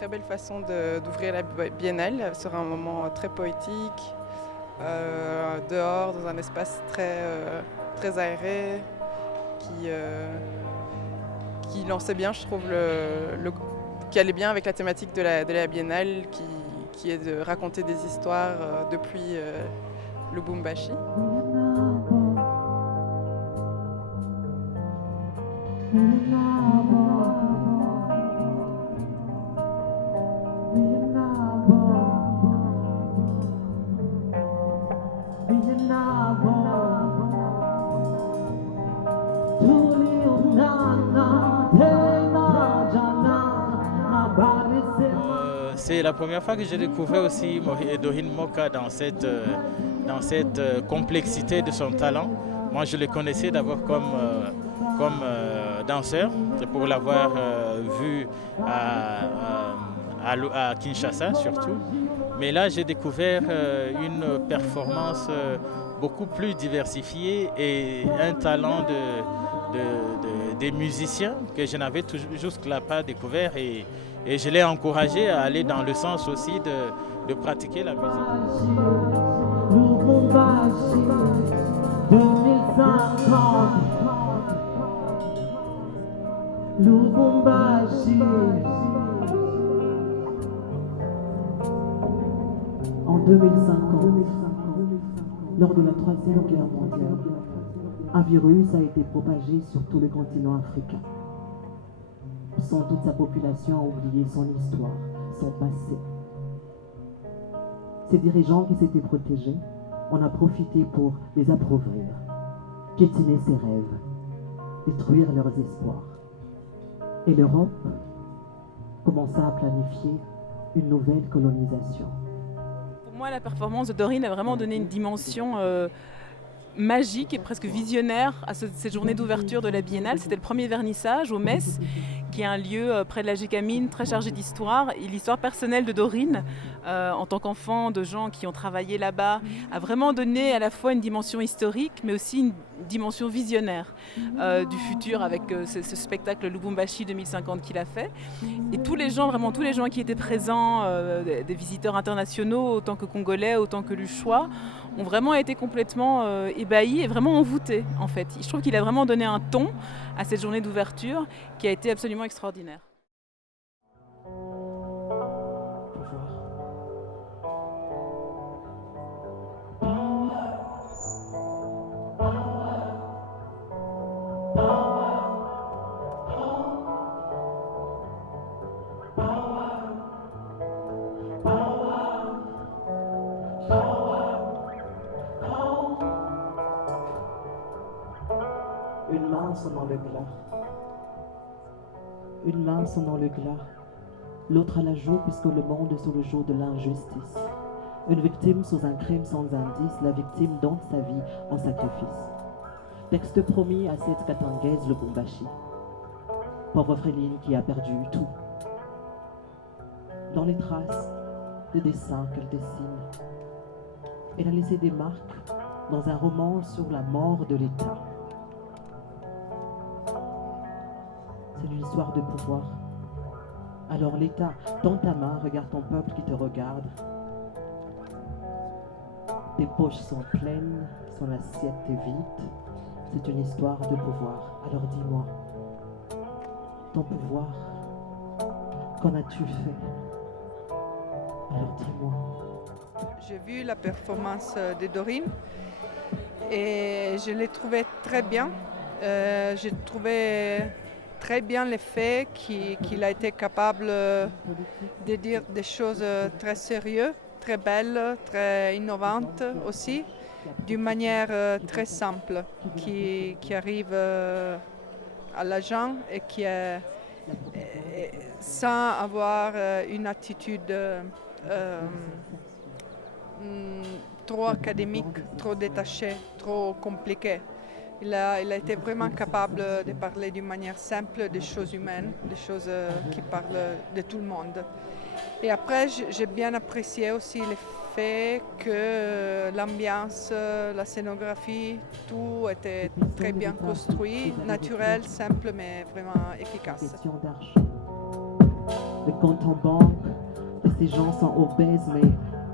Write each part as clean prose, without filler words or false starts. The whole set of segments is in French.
très belle façon d'ouvrir la biennale sur un moment très poétique, dehors, dans un espace très aéré, qui, euh, qui lançait bien, je trouve, qui allait bien avec la thématique de la biennale, qui est de raconter des histoires depuis Lubumbashi. C'est la première fois que j'ai découvert aussi Dorine Moka dans cette complexité de son talent. Moi, je le connaissais d'abord comme danseur, pour l'avoir vu à Kinshasa surtout. Mais là, j'ai découvert une performance beaucoup plus diversifiée et un talent des musiciens que je n'avais jusque-là pas découvert. Et je l'ai encouragé à aller dans le sens aussi de pratiquer la musique. En 2050, lors de la Troisième Guerre mondiale, un virus a été propagé sur tout le continent africain. Sans toute sa population a oublié son histoire, son passé. Ces dirigeants qui s'étaient protégés, on a profité pour les appauvrir, piétiner ses rêves, détruire leurs espoirs. Et l'Europe commença à planifier une nouvelle colonisation. Pour moi, la performance de Dorine a vraiment donné une dimension magique et presque visionnaire à cette journée d'ouverture de la Biennale. C'était le premier vernissage au Metz, qui est un lieu près de la Gécamine, très chargé d'histoire. Et l'histoire personnelle de Dorine, en tant qu'enfant, de gens qui ont travaillé là-bas, a vraiment donné à la fois une dimension historique, mais aussi une dimension visionnaire du futur avec ce spectacle Lubumbashi 2050 qu'il a fait. Et tous les gens, vraiment tous les gens qui étaient présents, des visiteurs internationaux, autant que congolais, autant que luchois, ont vraiment été complètement ébahis et vraiment envoûtés en fait. Je trouve qu'il a vraiment donné un ton à cette journée d'ouverture qui a été absolument extraordinaire. Une main sonnant le glas. Une main sonnant le glas. L'autre à la joue puisque le monde est sous le joug de l'injustice. Une victime sous un crime sans indice, la victime donne sa vie en sacrifice. Texte promis à cette Katangaise Lubumbashi. Pauvre Fréline qui a perdu tout. Dans les traces des dessins qu'elle dessine, elle a laissé des marques dans un roman sur la mort de l'État. C'est une histoire de pouvoir. Alors l'État, tends ta main, regarde ton peuple qui te regarde. Tes poches sont pleines, son assiette est vide. C'est une histoire de pouvoir. Alors dis-moi, ton pouvoir, qu'en as-tu fait? Alors dis-moi. J'ai vu la performance de Dorine et je l'ai trouvée très bien. J'ai trouvé très bien le fait qu'il a été capable de dire des choses très sérieuses, très belles, très innovantes aussi, d'une manière très simple, qui arrive à la gens et qui est sans avoir une attitude trop académique, trop détachée, trop compliquée. Il a été vraiment capable de parler d'une manière simple des choses humaines, des choses qui parlent de tout le monde. Et après, j'ai bien apprécié aussi le fait que l'ambiance, la scénographie, tout était très bien construit, naturel, simple, mais vraiment efficace. Question d'arche. Les comptes en banque de ces gens sont obèses, mais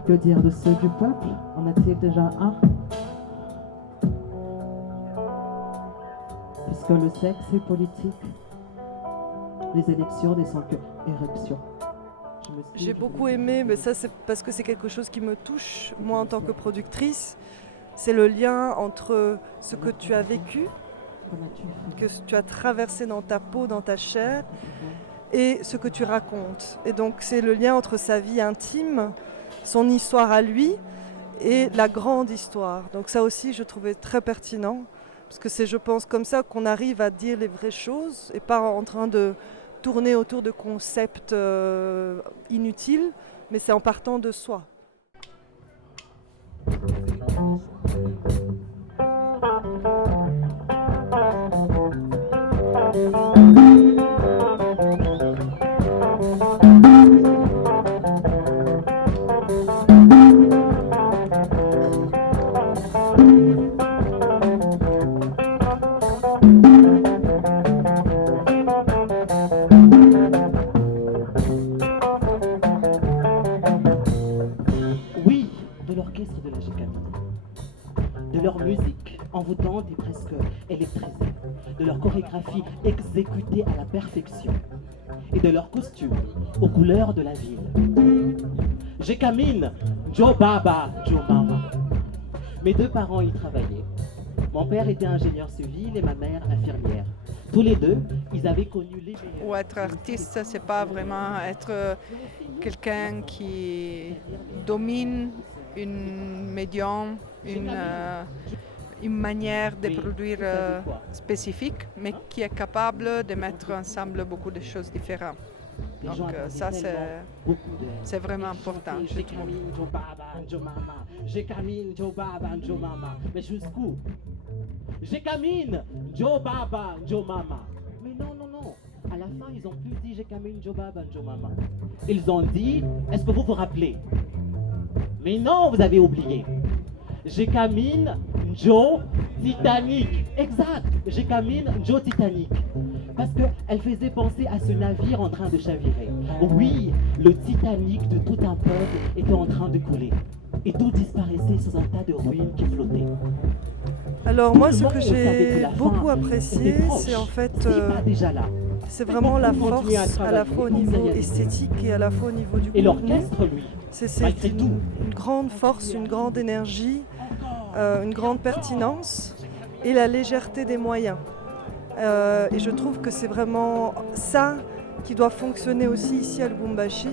que dire de ceux du peuple? En a-t-il déjà un? Puisque le sexe est politique, les élections ne sont que érections. J'ai beaucoup aimé, mais ça c'est parce que c'est quelque chose qui me touche, moi en tant que productrice. C'est le lien entre ce que tu as vécu, que tu as traversé dans ta peau, dans ta chair, et ce que tu racontes. Et donc c'est le lien entre sa vie intime, son histoire à lui, et la grande histoire. Donc ça aussi je trouvais très pertinent, parce que c'est je pense comme ça qu'on arrive à dire les vraies choses, et pas en train de tourner autour de concepts inutiles, mais c'est en partant de soi. Oui, de l'orchestre de la Gécamine, de leur musique envoûtante et presque électrisée, de leur chorégraphie exécutée à la perfection et de leurs costumes aux couleurs de la ville. Gécamine, Joe Baba, Joe Mama. Mes deux parents y travaillaient. Mon père était ingénieur civil et ma mère infirmière. Tous les deux, ils avaient connu les meilleurs. Ou être artiste, c'est pas vraiment être quelqu'un qui domine une médium, une manière de produire spécifique, mais qui est capable de mettre ensemble beaucoup de choses différentes. Donc ça, c'est vraiment important, je trouve. Joe Baba, Joe Mama. Gécamine, Joe Baba, Joe Mama. Mais jusqu'où? Gécamine, Joe Baba, Joe Mama. Mais non, non, non. À la fin, ils ont plus dit Gécamine, Joe Baba, Joe Mama. Ils ont dit, est-ce que vous vous rappelez? Mais non, vous avez oublié. Gécamine, Joe, Titanic. Exact, Gécamine, Joe, Titanic. Parce qu'elle faisait penser à ce navire en train de chavirer. Oui, le Titanic de tout un peuple était en train de couler. Et tout disparaissait sous un tas de ruines qui flottaient. Alors moi, ce que j'ai beaucoup apprécié, c'est en fait, c'est vraiment la force à la fois au niveau esthétique et à la fois au niveau du contenu. Et l'orchestre, lui, c'est une grande force, une grande énergie, une grande pertinence et la légèreté des moyens. Et je trouve que c'est vraiment ça qui doit fonctionner aussi ici à Lubumbashi.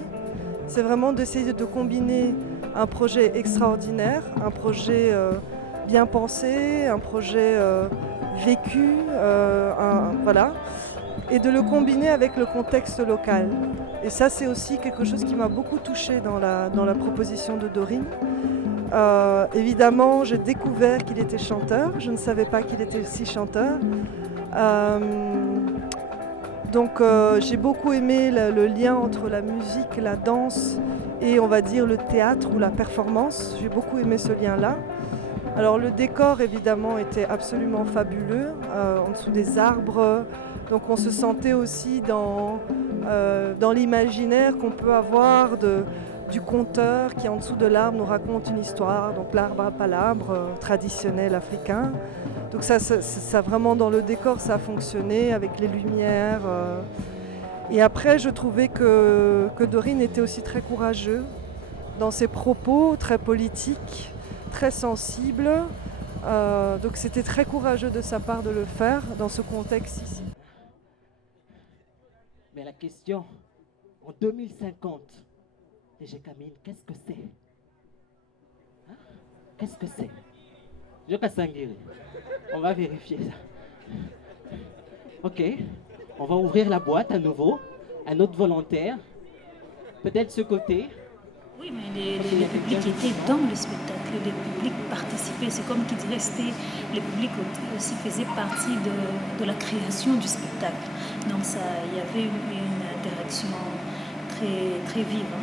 C'est vraiment d'essayer de combiner un projet extraordinaire, un projet bien pensé, un projet vécu, voilà, et de le combiner avec le contexte local. Et ça, c'est aussi quelque chose qui m'a beaucoup touchée dans la proposition de Dorine. Évidemment, j'ai découvert qu'il était chanteur. Je ne savais pas qu'il était aussi chanteur. Donc j'ai beaucoup aimé le lien entre la musique, la danse et on va dire le théâtre ou la performance. J'ai beaucoup aimé ce lien-là. Alors le décor évidemment était absolument fabuleux, en dessous des arbres. Donc on se sentait aussi dans l'imaginaire qu'on peut avoir du conteur qui en dessous de l'arbre nous raconte une histoire. Donc l'arbre à palabre traditionnel africain. Donc ça vraiment dans le décor ça a fonctionné avec les lumières. Et après je trouvais que Dorine était aussi très courageux dans ses propos, très politiques, très sensibles. Donc c'était très courageux de sa part de le faire dans ce contexte ici. Mais la question, en 2050, les Gécamines, qu'est-ce que c'est? Hein? Qu'est-ce que c'est? Je casse un guéri. On va vérifier ça. Ok, on va ouvrir la boîte à nouveau. Un autre volontaire. Peut-être ce côté. Oui, mais le public était dans le spectacle, le public participait, c'est comme qu'il restait, le public aussi faisait partie de la création du spectacle. Donc il y avait une interaction très vive,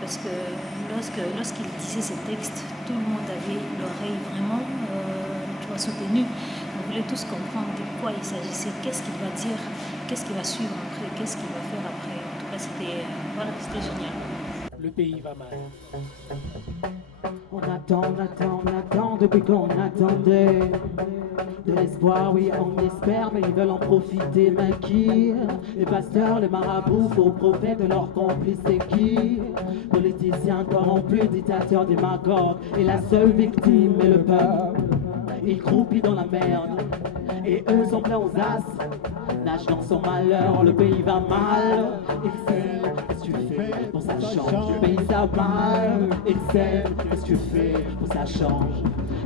parce que lorsqu'il disait ces textes, tout le monde avait l'oreille vraiment soutenue. On voulait tous comprendre de quoi il s'agissait, qu'est-ce qu'il va dire, qu'est-ce qu'il va suivre après, qu'est-ce qu'il va faire après. En tout cas, c'était génial. Le pays va mal. On attend depuis qu'on attendait. De l'espoir, oui, on espère, mais ils veulent en profiter. Mais qui? Les pasteurs, les marabouts, faux prophètes, leurs complices, c'est qui? Politiciens corrompus, dictateurs, démagogues. Et la seule victime est le peuple. Il croupit dans la merde. Et eux sont pleins aux as. Nage dans son malheur, le pays va mal. Excel, qu'est-ce que tu fais pour ça change? Le pays va mal. Excel, qu'est-ce que tu fais pour ça change?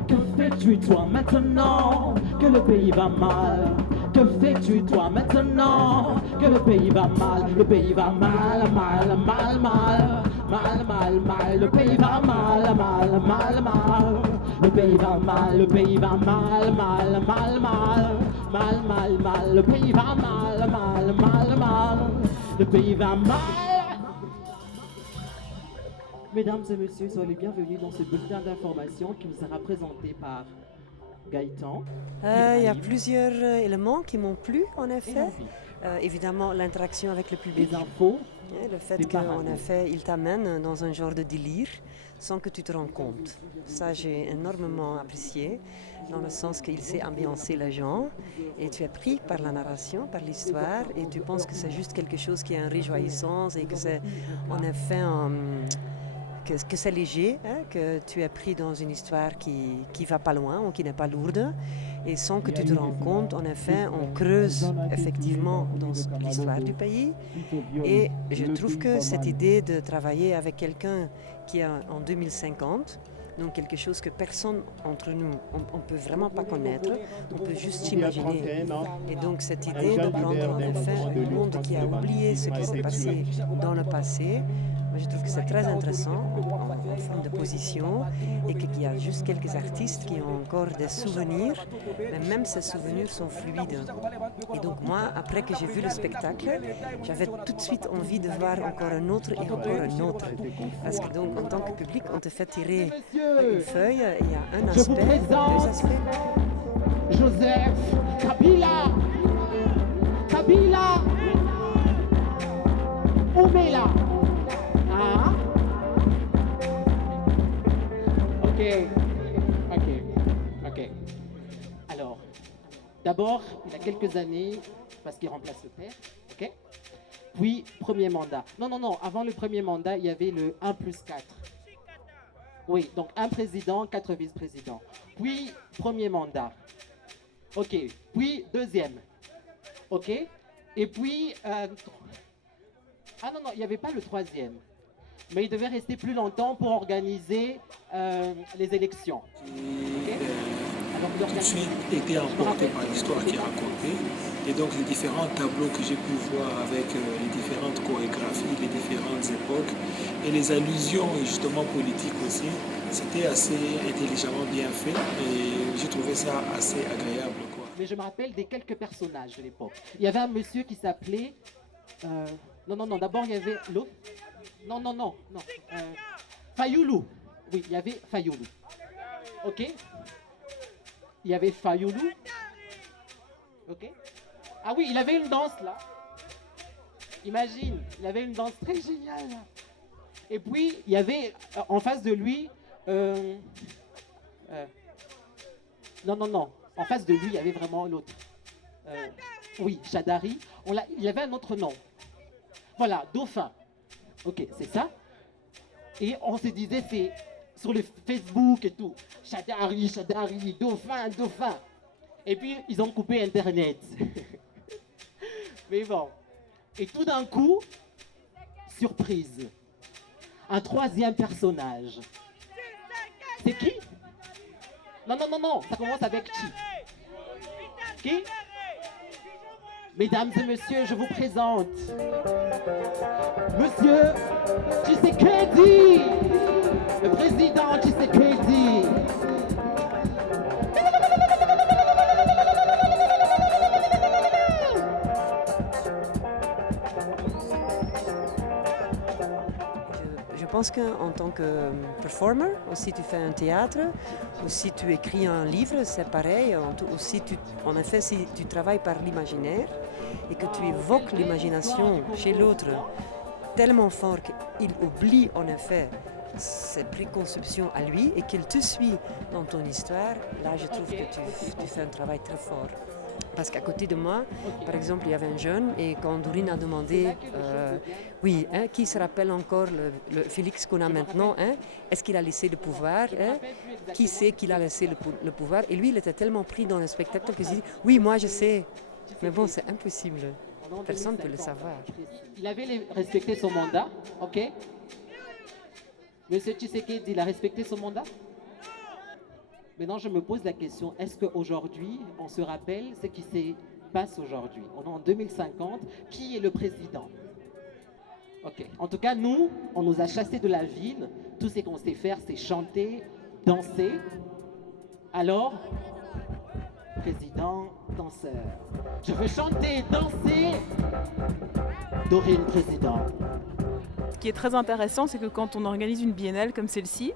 Que fais-tu toi maintenant que le pays va mal? Que fais-tu toi maintenant que le pays va mal? Le pays va mal, mal, mal, mal, mal, mal, mal. Le pays va mal, mal, mal, mal. Le pays va mal, le pays va mal, mal, mal, mal, mal, mal, mal. Le pays va mal, mal, mal, mal. Le pays va mal. Mesdames et messieurs, soyez les bienvenus dans ce bulletin d'information qui vous sera présenté par Gaëtan. Il y a plusieurs éléments qui m'ont plu, en effet. Évidemment, l'interaction avec le public. Les infos. Le fait qu'en effet, il t'amène dans un genre de délire sans que tu te rends compte. Ça, j'ai énormément apprécié, dans le sens qu'il sait ambiancer les gens et tu es pris par la narration, par l'histoire et tu penses que c'est juste quelque chose qui est en réjouissance et que c'est en effet que c'est léger, hein, que tu es pris dans une histoire qui va pas loin ou qui n'est pas lourde. Et sans que tu te rends compte, en effet, on creuse effectivement dans l'histoire du pays. Et je trouve que cette idée de travailler avec quelqu'un qui est en 2050, donc quelque chose que personne entre nous, on ne peut vraiment pas connaître, on peut juste s'imaginer. Et donc cette idée de prendre en effet un monde qui a oublié ce qui s'est passé dans le passé, moi, je trouve que c'est très intéressant en forme de position et qu'il y a juste quelques artistes qui ont encore des souvenirs, mais même ces souvenirs sont fluides. Et donc moi, après que j'ai vu le spectacle, j'avais tout de suite envie de voir encore un autre et encore un autre. Parce que donc en tant que public, on te fait tirer une feuille, il y a un aspect, deux aspects. Joseph Kabila, Kabila, Oumela. Ah. Ok. Alors, d'abord, il y a quelques années, parce qu'il remplace le père, ok. Puis, premier mandat. Non, avant le premier mandat, il y avait le 1+4. Oui, donc un président, 4 vice-présidents. Puis, premier mandat. Ok. Puis, deuxième. Ok. Et puis, il n'y avait pas le troisième. Mais il devait rester plus longtemps pour organiser les élections. Okay. Tout de suite été emporté par l'histoire qui est racontée. Et donc les différents tableaux que j'ai pu voir avec les différentes chorégraphies, les différentes époques et les allusions justement politiques aussi, c'était assez intelligemment bien fait et j'ai trouvé ça assez agréable, quoi. Mais je me rappelle des quelques personnages de l'époque. Il y avait un monsieur qui s'appelait... Non, d'abord il y avait l'autre. Non. Fayoulou. Oui, il y avait Fayoulou. Ok. Il y avait Fayoulou. Ok. Ah oui, il avait une danse là. Imagine, il avait une danse très géniale. Et puis, il y avait en face de lui... Non. En face de lui, il y avait vraiment l'autre. Oui, Chadari. Il avait un autre nom. Voilà, Dauphin. Ok, c'est ça. Et on se disait, c'est sur le Facebook et tout. Chadari, Dauphin. Et puis, ils ont coupé Internet. Mais bon. Et tout d'un coup, surprise. Un troisième personnage. C'est qui? Non. Ça commence avec Qui? Mesdames et messieurs, je vous présente Monsieur Tshisekedi, le président Tshisekedi. Je pense qu'en tant que performer, aussi tu fais un théâtre, ou si tu écris un livre, c'est pareil. Aussi, en effet, si tu travailles par l'imaginaire et que tu évoques l'imagination chez l'autre tellement fort qu'il oublie en effet ses préconceptions à lui et qu'il te suit dans ton histoire. Là, je trouve que tu fais un travail très fort. Parce qu'à côté de moi, par exemple, il y avait un jeune et quand Dorine a demandé, qui se rappelle encore le Félix qu'on a maintenant, est-ce qu'il a laissé le pouvoir, qui sait qu'il a laissé le pouvoir? Et lui, il était tellement pris dans le spectacle qu'il s'est dit, oui, moi je sais, mais bon, c'est impossible, personne ne peut le savoir. Il avait respecté son mandat, ok? Monsieur Tshisekedi, il a respecté son mandat? Maintenant, je me pose la question, est-ce qu'aujourd'hui, on se rappelle ce qui se passe aujourd'hui? On est en 2050, qui est le président? Ok. En tout cas, nous, on nous a chassés de la ville. Tout ce qu'on sait faire, c'est chanter, danser. Alors, président, danseur. Je veux chanter, danser. Dorine, président. Ce qui est très intéressant, c'est que quand on organise une biennale comme celle-ci,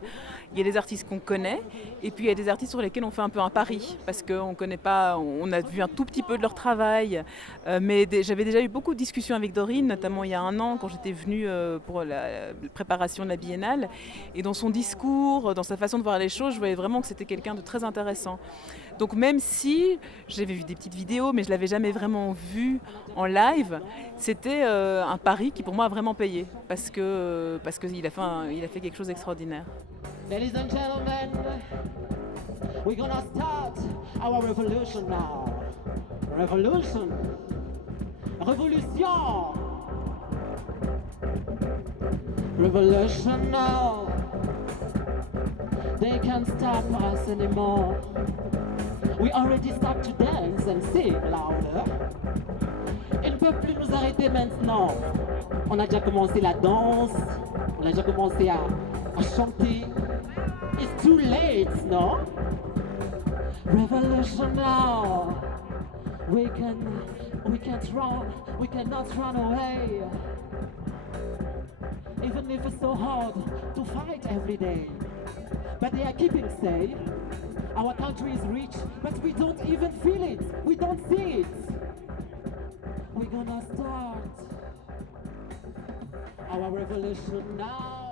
il y a des artistes qu'on connaît et puis il y a des artistes sur lesquels on fait un peu un pari parce qu'on connaît pas, on a vu un tout petit peu de leur travail. Mais j'avais déjà eu beaucoup de discussions avec Dorine, notamment il y a un an quand j'étais venue pour la préparation de la biennale. Et dans son discours, dans sa façon de voir les choses, je voyais vraiment que c'était quelqu'un de très intéressant. Donc même si j'avais vu des petites vidéos, mais je ne l'avais jamais vraiment vu en live, c'était un pari qui pour moi a vraiment payé parce qu'il a fait quelque chose d'extraordinaire. Ladies and gentlemen, we're gonna start our revolution now. Revolution. Révolution. Revolution now. They can't stop us anymore. We already start to dance and sing louder. Ils ne peuvent plus nous arrêter maintenant. On a déjà commencé la danse, on a déjà commencé à chanter. It's too late, no? Revolution now. We can't run, we cannot run away. Even if it's so hard to fight every day. But they are keeping safe. Our country is rich, but we don't even feel it. We don't see it. We're gonna start our revolution now.